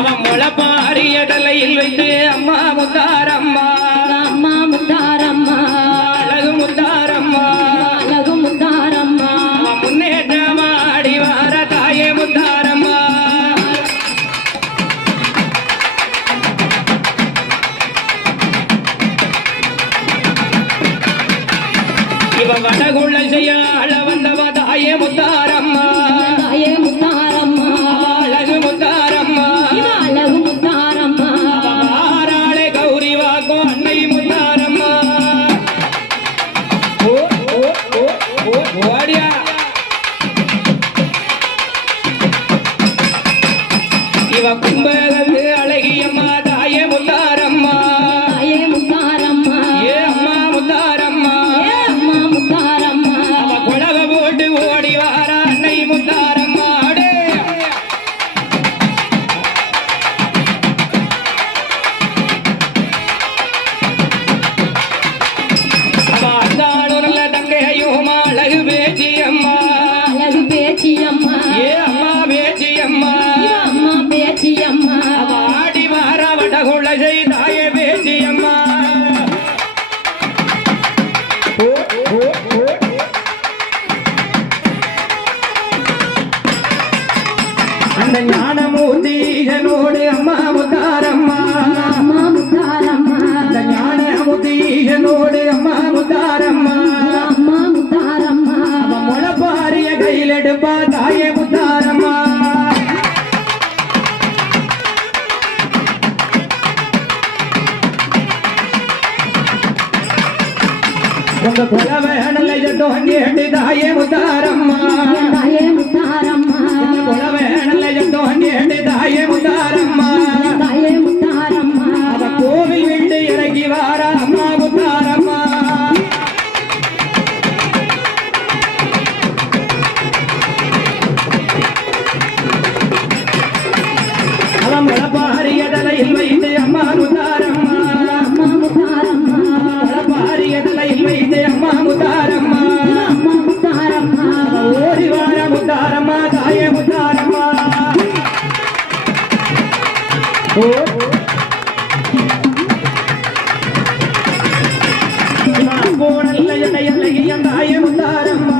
அவன் முளப்பாரி அடலையில் வைத்து அம்மா முத்தாரம்மா. அம்மா முத்தாரம்மா. அழகு முத்தாரம்மா. அழகு முத்தாரம்மா. முன்னேற்றமா அடி வார தாயே முத்தாரம்மா. இவன் வடகுள்ள செய்ய அழ வந்தவா தாயே முத்தாரம்மா சிவக்கும்பர் தடகுல செய்தாய பேச்சியம்மா அந்த ஞானமூர்த்தி ஈசனோடு அம்மா உதார ಒಂದು ಕುಲವ ಹೆಣಲ ಜಡ್ಡು ಹಂಗಿ ಹೆಣ್ಣಿ ದಾಯೆ ಮುದ್ದಾರಮ್ಮ ದಾಯೆ ಮುದ್ದಾರಮ್ಮ ಕುಲವ ಹೆಣಲ ಜಡ್ಡು ಹಂಗಿ ಹೆಣ್ಣಿ ದಾಯೆ ಮುದ್ದಾರಮ್ಮ ದಾಯೆ ಮುದ್ದಾರಮ್ಮ ಅದ ಕೋವಿಲ್ ವಿಂಡಿ ಎರಗಿ ವಾರ ಅಮ್ಮ ಮುದ್ದಾರಮ್ಮ ಅದ ಮುಳಪ ಹರಿಯದಲ ಇಲ್ವ ಇದೆ ಅಮ್ಮ ಮುದ್ದಾರ கோடல்ல என்னை என்னை என் தாயம் தாரம்மா